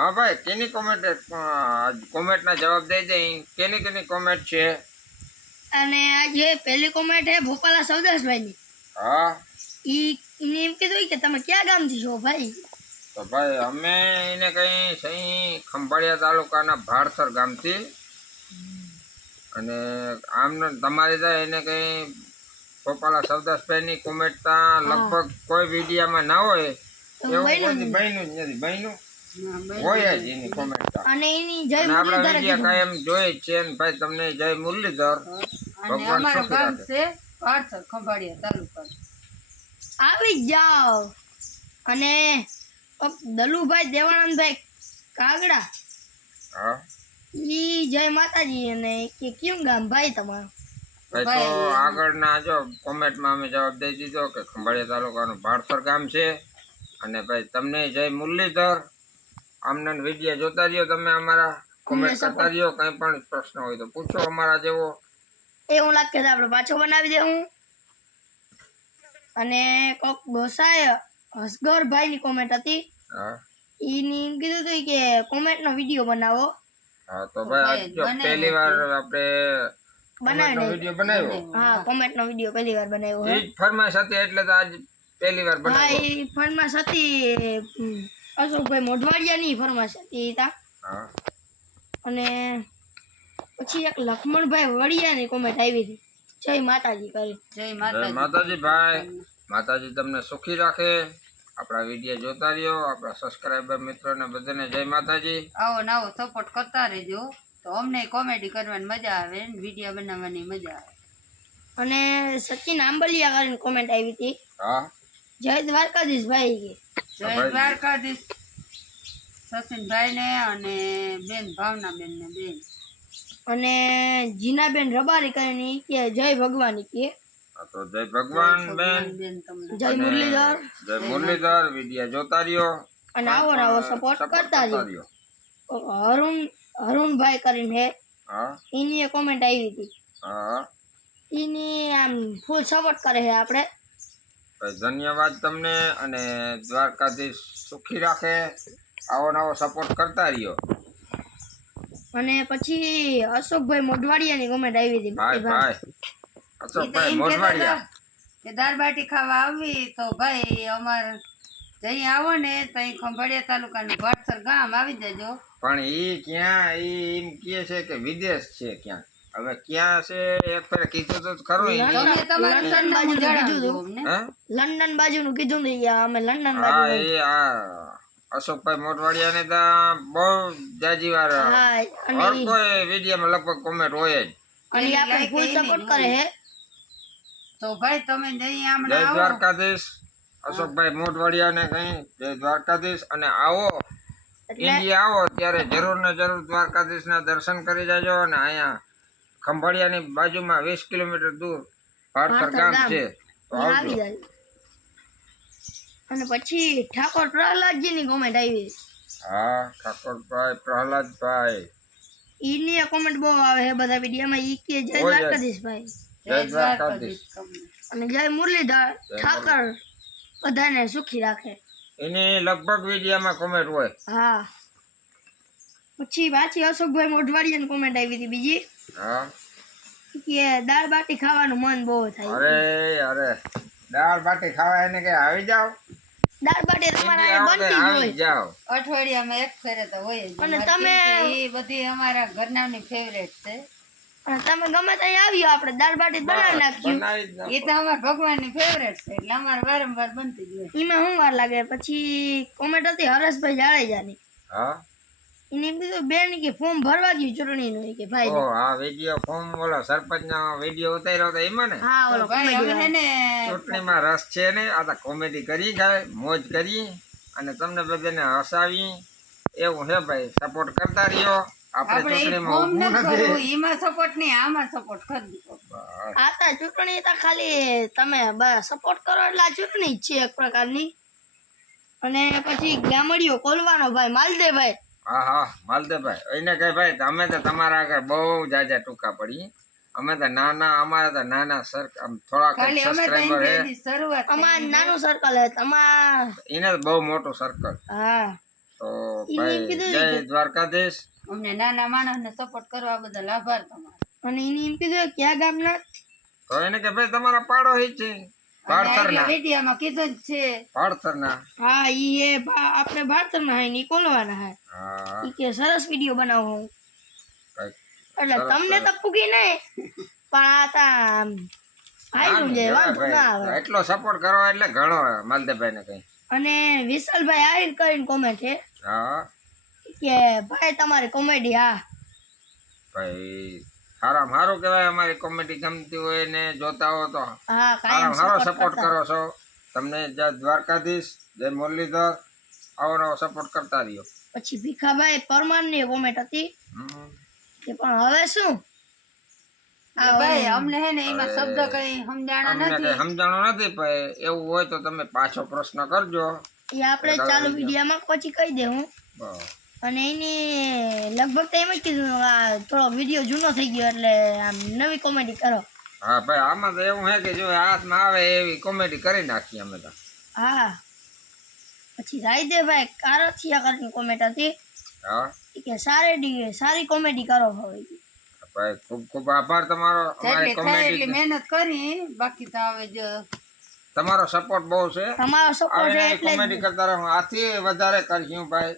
હા ભાઈ કેની કોમેન્ટ કોમેન્ટના જવાબ દઈ દે. કેની કેની કોમેન્ટ છે? અને આ જે પહેલી કોમેન્ટ છે ભોપાલા સૌદાસભાઈની હા. ઈ એને એમ કીધું કે તમે ક્યાં ગામથી છો ભાઈ? તો ભાઈ અમે એને કઈ સહી ખંભાળિયા તાલુકાના ભારસર ગામથી. અને આમ તમારે તો એને કઈ ભોપાલા સવદાસભાઈની કોમેન્ટ લગભગ કોઈ વિડીયામાં ના હોય. એવું કોઈ બન્યું જ નથી બન્યું. હોય જ એની કોમેન્ટ અને એની જય મુરલીધર કાયમ જોઈએ છે ને ભાઈ તમને જય મુરલીધર. અને અમારું ગામ છે પાર્થર ખંભાળિયા તાલુકા. આવી જાઓ. અને દલુભાઈ દેવાનંદભાઈ કાગડા. હા. ઈ જય માતાજી અને કે કેમ ગામ? ભાઈ તમારું. ભાઈ તો આગળના જો કોમેન્ટમાં અમે જવાબ દઈ દીધો કે ખંભાળિયા તાલુકાનું ભાડસર ગામ છે. અને ભાઈ તમને જય મુરલીધર. આમના વીડિયો જોતા રહ્યો તમે અમારા કોમેન્ટ કરતા રહ્યો કંઈ પણ પ્રશ્ન હોય તો પૂછો અમારા જેવો. એ હું છે આપણે પાછો બનાવી દેવું. અને કોક ગોસાય હસગરભાઈની કોમેન્ટ હતી. હા. એની કીધું હતું કે કોમેન્ટનો વીડિયો બનાવો. હા તો ભાઈ જો પહેલી વાર આપણે કોમેન્ટનો વીડિયો બનાવ્યો? હા કોમેન્ટનો વીડિયો પહેલી વાર બનાવ્યો એ ફરમાશ હતી એટલે તો આજ પહેલી વાર હા બનાવ્યો. એ ફરમાશ હતી અશોકભાઈ મોઢવાડિયાની ફરમાશ હતી તા. હા. અને પછી એક લક્ષ્મણભાઈ વડિયાની કોમેન્ટ આવી હતી. જય માતાજી કરી. જય જય માતાજી. માતાજી ભાઈ માતાજી તમને સુખી રાખે. આપણા વીડિયો જોતા રહ્યો. આપણા સબસ્ક્રાઈબર મિત્રોને બધાને જય માતાજી. આવો ના આવો સપોર્ટ કરતા રહેજો. તો અમને કોમેડી કરવાની મજા આવે ને વીડિયો બનાવવાની મજા આવે. અને સચિન આંબલિયા કરીને કોમેન્ટ આવી હતી. હા. જય દ્વારકાધીશ ભાઈ. જય દ્વારકાધીશ. સચિનભાઈ ને અને બેન ભાવનાબેન ને બેન. અને જીનાબેન રબારી કરીને કે જય ભગવાન કે. તો જય ભગવાન બેન. બેન જય મુરલીધર. જય મુરલીધર વીડિયો જોતા રહ્યો અને આવો ને આવો સપોર્ટ કરતા રહ્યો. હરુણ અરુણ અરુણભાઈ કરીને હે. હા? એની કોમેન્ટ આવી હતી. હા એની આમ ફૂલ સપોર્ટ કરે છે આપણે. ધન્યવાદ તમને અને દ્વારકાધીશ સુખી રાખે આવો નવો સપોર્ટ કરતા રહ્યો. અને પછી અશોકભાઈ મોઢવાડિયાની કોમેન્ટ આવી હતી ભાઈ ભાઈ અશોકભાઈ મોઢવાડિયા. કે દાળ બાટી ખાવા આવી તો ભાઈ અમાર જઈ આવો ને તઈ ખંભાળિયા તાલુકાનું ભાટસર ગામ આવી જજો. પણ ઈ ક્યાં ઈ એમ કહે છે કે વિદેશ છે ક્યાં હવે ક્યાં છે એક ફેર કીધું તો ખરું લંડન બાજુ બાજુનું કીધું ને અમે લંડન બાજુ હા એ આ અશોકભાઈ મોટવાડિયા ને તો બહુ જાજી વાર હર કોઈ વિડીયોમાં લગભગ કોમેન્ટ હોય જ. અને આપણે ફૂલ સપોર્ટ કરે હે. તો ભાઈ તમે જઈ જય હમણાં આવો. દ્વારકાધીશ. અશોકભાઈ મોટવાડિયા ને કઈ જય દ્વારકાધીશ અને આવો. ઇન્ડિયા આવો ત્યારે જરૂર ને જરૂર દ્વારકાધીશ ના દર્શન કરી જાજો અને અહીંયા ખંભાળિયાની બાજુમાં વીસ કિલોમીટર દૂર ભાડસર ગામ છે. આવી જાય. અને પછી ઠાકોર પ્રહલાદજીની કોમેન્ટ આવી. હા ઠાકોરભાઈ પ્રહલાદભાઈ. ઈની કોમેન્ટ બહુ આવે છે બધા વિડીયોમાં. ઈ કે જય દ્વારકાધીશ ભાઈ જય દ્વારકાધીશ. અને જય મુરલીધર. ઠાકર બધાને સુખી રાખે. એની લગભગ વિડીયોમાં કોમેન્ટ હોય. હા. પછી પાછી અશોકભાઈ મોઢવાડિયાની કોમેન્ટ આવી હતી બીજી. હા. કે દાળ બાટી ખાવાનું મન બહુ થાય. અરે અરે. દાળ બાટી ખાવા એને કે આવી જાવ? દાળ બાટી તમારા બનતી જ હોય. જાવ. અઠવાડિયામાં એક ફેરે તો હોય અને તમે- એ બધી અમારા ઘરનાની ફેવરેટ છે. તમે ગમે ત્યાં આવ્યો આપણે દાળ બાટી જ બનાવી નાખ્યું. એ તો અમારા ભગવાનની ફેવરેટ છે એટલે અમારે વારંવાર બનતી જ હોય. એમાં શું વાર લાગે? પછી કોમેન્ટ હતી હરેશભાઈ જાડેજાની. હા? એને એમ કીધું બેન કે ફોર્મ ભરવા ગયું ચૂંટણીનું. કે ભાઈ ઓ આ વીડિયો ફોર્મ ઓલો સરપંચ નો ઉતાર્યો તો એમાં ને? હા ઓલો ભાઈ હવે ને ચૂંટણીમાં રસ છે ને આ તો કોમેડી કરી ખાય મોજ કરી અને તમને બધાને હસાવી. એવું હે ભાઈ સપોર્ટ કરતા રહ્યો. આપણે આપણે ચૂંટણીમાં નથી નથી. એમાં સપોર્ટ નહીં આમાં સપોર્ટ કરી આ તો ચૂંટણી તો ખાલી તમે સપોર્ટ કરો એટલે આ ચૂંટણી જ છે એક પ્રકારની. અને પછી ગામડીઓ કોલવાનો ભાઈ માલદેભાઈ હા હા માલદેવભાઈ. એને કહે ભાઈ અમે તો તમારા આગળ બહુ જાજા ટૂંકા પડી. અમે તો નાના અમારે તો નાના સર આમ થોડાક ખાલી અમે તો સબસ્ક્રાઈબર હે. શરૂઆત અમાર નાનું સર્કલ હે તમાર એને તો બહુ મોટું સર્કલ હા. તો ભાઈ જય દ્વારકાધીશ. અમને નાના માણસને સપોર્ટ કરવા બદલ આભાર તમારો. અને એને એમ કીધું ક્યાં ગામના? તો એને કે ભાઈ તમારા પાડો હી છે. ભાડતરના વિડીયોમાં કીધું જ છે. ભાડતરના હા ઈ એ ભા- આપણે ભાડતરના હે નીકળવાના હા. ઈ કે સરસ વીડિયો બનાવો હું. એટલે તમને તો ફૂગી નહીં પણ આ તા આમ છે વાંધો ના આવે. એટલો સપોર્ટ કરો એટલે ઘણો માલદેભાઈ ને કઈ. અને વિશાલભાઈ આહિર કરીને કોમેન્ટ છે. હા. કે ભાઈ તમારી કોમેડી હા. ભાઈ સારામાં સારું કહેવાય અમારી કોમેડી ગમતી હોય ને જોતા હો તો. હા સારામાં સારો સપોર્ટ કરો છો. તમને જય દ્વારકાધીશ જય મુરલીધર આવો સપોર્ટ કરતા રહ્યો. પછી ભીખાભાઈ પરમારની કોમેન્ટ હતી કે પણ હવે શું? ભાઈ અમને હે ને એમાં શબ્દ કઈ સમજાણા નથી. સમજાણો નથી પણ એવું હોય તો તમે પાછો પ્રશ્ન કરજો. એ આપણે ચાલુ વિડીયોમાં પછી કહી દેવું અને એની લગભગ તો એમ જ કીધું આ થોડો વીડિયો જૂનો થઈ ગયો એટલે આમ નવી કોમેડી કરો. હા ભાઈ આમાં તો એવું હે કે જો હાથમાં આવે એવી કોમેડી કરી નાખીએ અમે તો. હા. પછી રાયદેભાઈ કારથિયા કરીને કોમેન્ટ હતી. હા? કે સારી સારી કોમેડી કરો હવે ભાઈ ખૂબ ખૂબ આભાર તમારો. અમારી એટલી કોમેડી મહેનત કરી. બાકી તો હવે જો તમારો સપોર્ટ બહુ છે. તમારો સપોર્ટ છે એટલે કોમેડી કરતા રહો. આથી વધારે કરશું ભાઈ.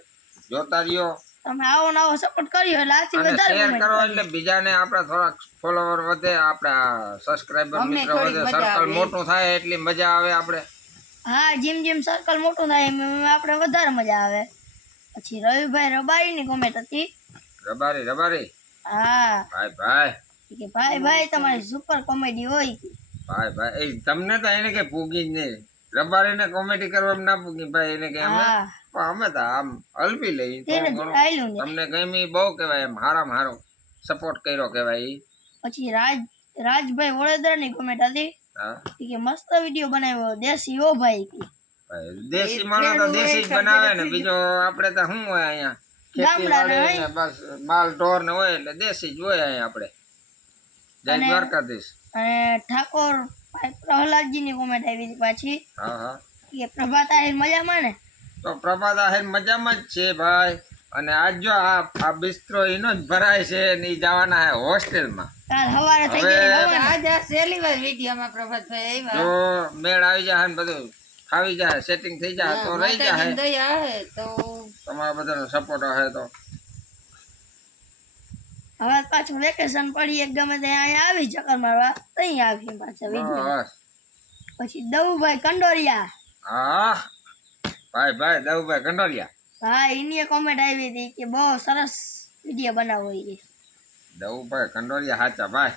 જોતા રહ્યો. તમે આવો નવો સપોર્ટ કર્યો એટલે આથી વધારે શેર કરો. એટલે બીજાને આપણા થોડાક ફોલોવર વધે આપણા સબસ્ક્રાઇબર મિત્રો વધે. સર્કલ મોટું થાય એટલી મજા આવે આપણે. હા જેમ જેમ સર્કલ મોટું થાય એમ એમ આપણે વધારે મજા આવે. પછી રવિભાઈ રબારીની કોમેન્ટ હતી. રબારી રબારી. હા. ભાઈ ભાઈ. કે ભાઈ ભાઈ તમારી સુપર કોમેડી હોય. ભાઈ ભાઈ. એ તમને તો એને કે પૂગી જ નહીં. રબારીને કોમેડી કરવામાં ના પૂગી ભાઈ એને કે અમે પણ અમે તો આમ હલવી લઈ. તમને ગમી બહુ કહેવાય એમ હારામાં હારો સપોર્ટ કર્યો કહેવાય પછી રાજ રાજભાઈ વડોદરાની કોમેન્ટ હતી. કે મસ્ત વિડિયો બનાવ્યો દેશી ઓ ભાઈ. દેશી માણસ તો દેશી જ બનાવે ને. બીજો આપણે તો શું હોય અહીંયા? ખેતીવાડી ને બસ માલ ઢોર ને હોય એટલે દેશી જ હોય અહીંયા આપણે. જય દ્વારકાધીશ. અને ઠાકોર ભાઈ પ્રહલાદજીની કોમેન્ટ આવી હતી પાછી. હા હા. કે પ્રભાત આહિર મજામાં ને? તો પ્રભાત આહિર મજામાં જ છે ભાઈ. અને આજ જો આ આ બિસ્તરો એનો જ ભરાય છે ને એ જવાના હે હોસ્ટેલમાં. કાલ સવારે થઈ ગઈ આજ આ છેલ્લી વાર વિડીયોમાં પ્રભાતભાઈ જો આવ્યા મેળ આવી જાય ને બધું. ખાવી જાય સેટિંગ થઈ જાય તો રહી જાય. હે તો તમારા બધાનો સપોર્ટ હશે તો. હવે પાછું વેકેશન પડી એક ગમે ત્યાં અહીંયા આવી ચક્કર મારવા તઈ આવી પાછા વિડિયો પછી દવુભાઈ કંડોરિયા. હા. ભાઈ ભાઈ દવભાઈ કંડોલિયા હા એની કોમેન્ટ આવી હતી કે બહુ સરસ વીડિયો બનાવો એ દવભાઈ કંડોરિયા હાચા ભાઈ.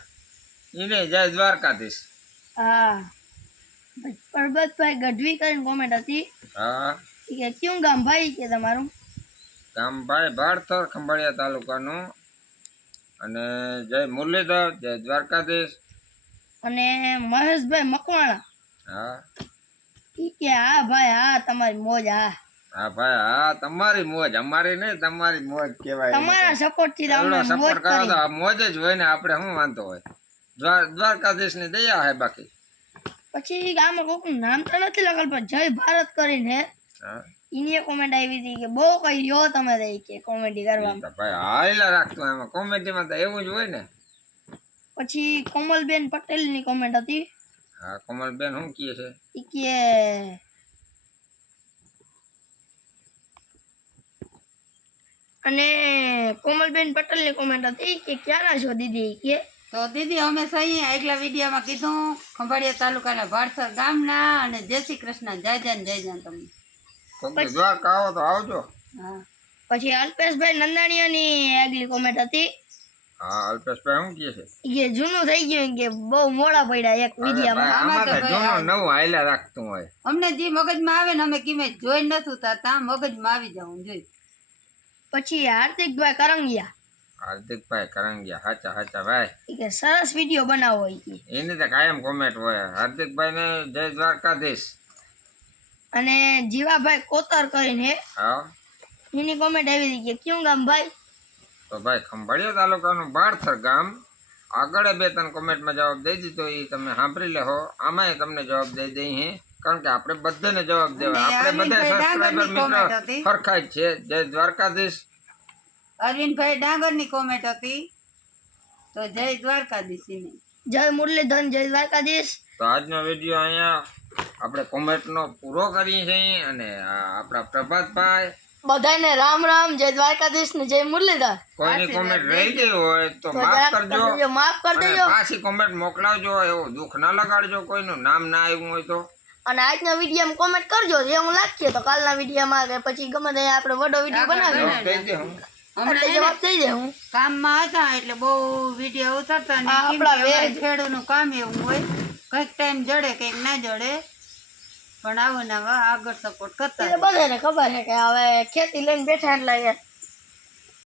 એને જય દ્વારકાધીશ. હા. પરબતભાઈ ગઢવી કરીને કોમેન્ટ હતી. હા. કે ક્યું ગામ ભાઈ? કે તમારું. ગામ ભાઈ ભારતર ખંભાળિયા તાલુકાનું. અને જય મુરલીધર જય દ્વારકાધીશ. અને મહેશભાઈ મકવાણા. હા. કે હા ભાઈ હા તમારી મોજ હા. હા ભાઈ હા તમારી મોજ અમારી નહીં તમારી મોજ કહેવાય તમારા સપોર્ટથી તો અમને સપોર્ટ કરો. તો મોજ જ હોય ને આપણે શું વાંધો હોય? દ્વારકાધીશની દયા હે બાકી. પછી આમાં કોક નામ તો નથી લખેલ પણ જય ભારત કરીને એની કોમેન્ટ આવી હતી કે બહુ કઈ રહ્યો તમે રહી કે કોમેડી કરવા. ભાઈ હાયલા રાખતો એમાં. કોમેડીમાં તો એવું જ હોય ને. પછી કોમલબેન પટેલની કોમેન્ટ હતી. હા કોમલબેન શું કહે છે? ઈ કે અને કોમલબેન પટેલની કોમેન્ટ હતી કે ક્યાંના છો દીદી? કે તો દીદી અમે સહી આગલા વિડીયોમાં કીધું ખંભાળિયા તાલુકાના ભાડસર ગામના અને જય શ્રી કૃષ્ણ જય જન જય જન તમને. દ્વારકા આવો તો આવજો. હા. પછી અલ્પેશભાઈ નંદાણીયાની આગલી કોમેન્ટ હતી. હા અલ્પેશભાઈ શું કહે છે? કે જૂનું થઈ ગયું કે બહુ મોડા પડ્યા એક વિડીયામાં. આમાં તો જૂનું નવું હાયલા રાખતું હોય. અમને જે મગજમાં આવે ને અમે કિમે જોઈ નથી ઉતા ત્યાં મગજમાં આવી જવું જોઈ. પછી હાર્દિકભાઈ કરંગિયા. હાર્દિકભાઈ કરંગિયા હાચા હાચા ભાઈ. કે સરસ વીડિયો બનાવો ઈ એની તો કાયમ કોમેન્ટ હોય. હાર્દિકભાઈ ને જય દ્વારકાધીશ. અને જીવાભાઈ કોતર કરીને હા. એની કોમેન્ટ આવી હતી કે ક્યું ગામ ભાઈ? તો ભાઈ ખંભાળિયા તાલુકાનું બાળથર ગામ. આગળ બે ત્રણ કોમેન્ટમાં જવાબ દઈ દીધો એ તમે સાંભળી લેહો. આમાંય તમને જવાબ દઈ દઈ હે. કારણ કે આપણે બધાને જવાબ દેવા આપણે બધા અરવિંદભાઈ સબસ્ક્રાઈબર મિત્રો જ છે. જય દ્વારકાધીશ. અરવિંદભાઈ ડાંગરની કોમેન્ટ હતી. તો જય દ્વારકાધીશીને. જય મુરલીધન જય દ્વારકાધીશ. તો આજનો વીડિયો અહીંયા આપણે કોમેન્ટનો પૂરો કરીએ છીએ અને આપણા પ્રભાતભાઈ. બધાને રામ રામ જય દ્વારકાધીશ ને જય મુરલીધર. કોઈની કોમેન્ટ રહી ગઈ હોય તો માફ કરજો કરજો, માફ કરી દેજો. પાછી કોમેન્ટ મોકલાવજો એવું દુઃખ ના લગાડજો કોઈનું નામ ના આવ્યું હોય તો. અને આજના વિડીયોમાં કોમેન્ટ કરજો જે હું લાગશે તો કાલના વિડીયોમાં કે પછી ગમે તે આપણે વડો વીડિયો હમણાં એટલે જવાબ દઈ દે હું. કામમાં હતા એટલે બહુ વીડિયો ઉતરતા ને આપણા ખેડૂતનું કામ એવું હોય કંઈક ટાઈમ જડે કંઈક ના જડે. પણ આવો ને આગળ સપોર્ટ કરતા બધાને ખબર છે કે હવે ખેતી લઈને બેઠા એટલે